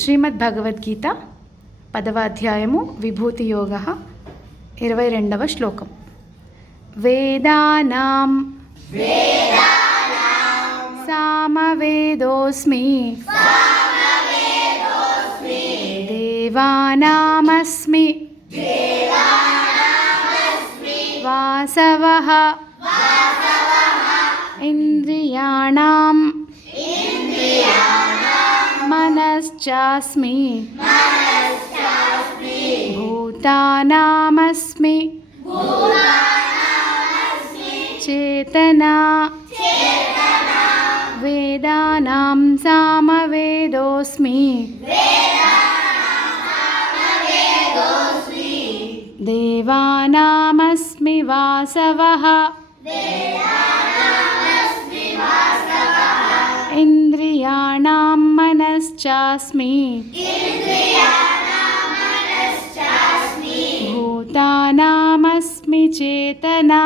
శ్రీమద్భగవద్గీత 10వ అధ్యాయము విభూతి యోగః 22వ శ్లోకం. వేదానాం సామవేదోస్మి దేవానామస్మి వాసవః ఇంద్రియాణాం మనశ్చాస్మి భూతానామస్మి చేతనా వేదానాం సామవేదోస్మి దేవానామస్మి వాసవః ఇంద్రియాణాం మనశ్చాస్మి భూతానామస్మి చేతనా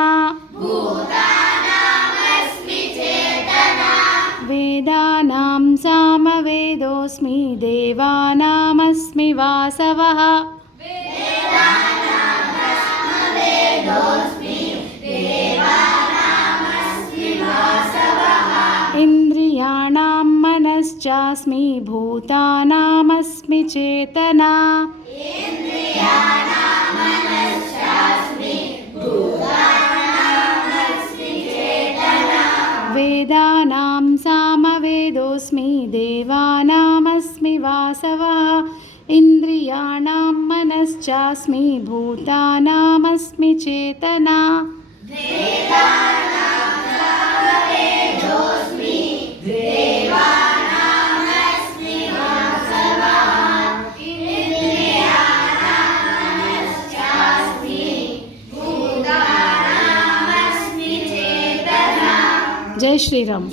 వేదానాం సామవేదోస్మి దేవానామస్మి వాసవః ఇంద్రియాణాం మనశ్చాస్మి భూతానామస్మి చేతనా వేదానాం సామవేదోస్మి దేవానామస్మి వాసవః ఇంద్రియాణాం మనశ్చాస్మి భూతానామస్మి చేతనా జై శ్రీరామ్.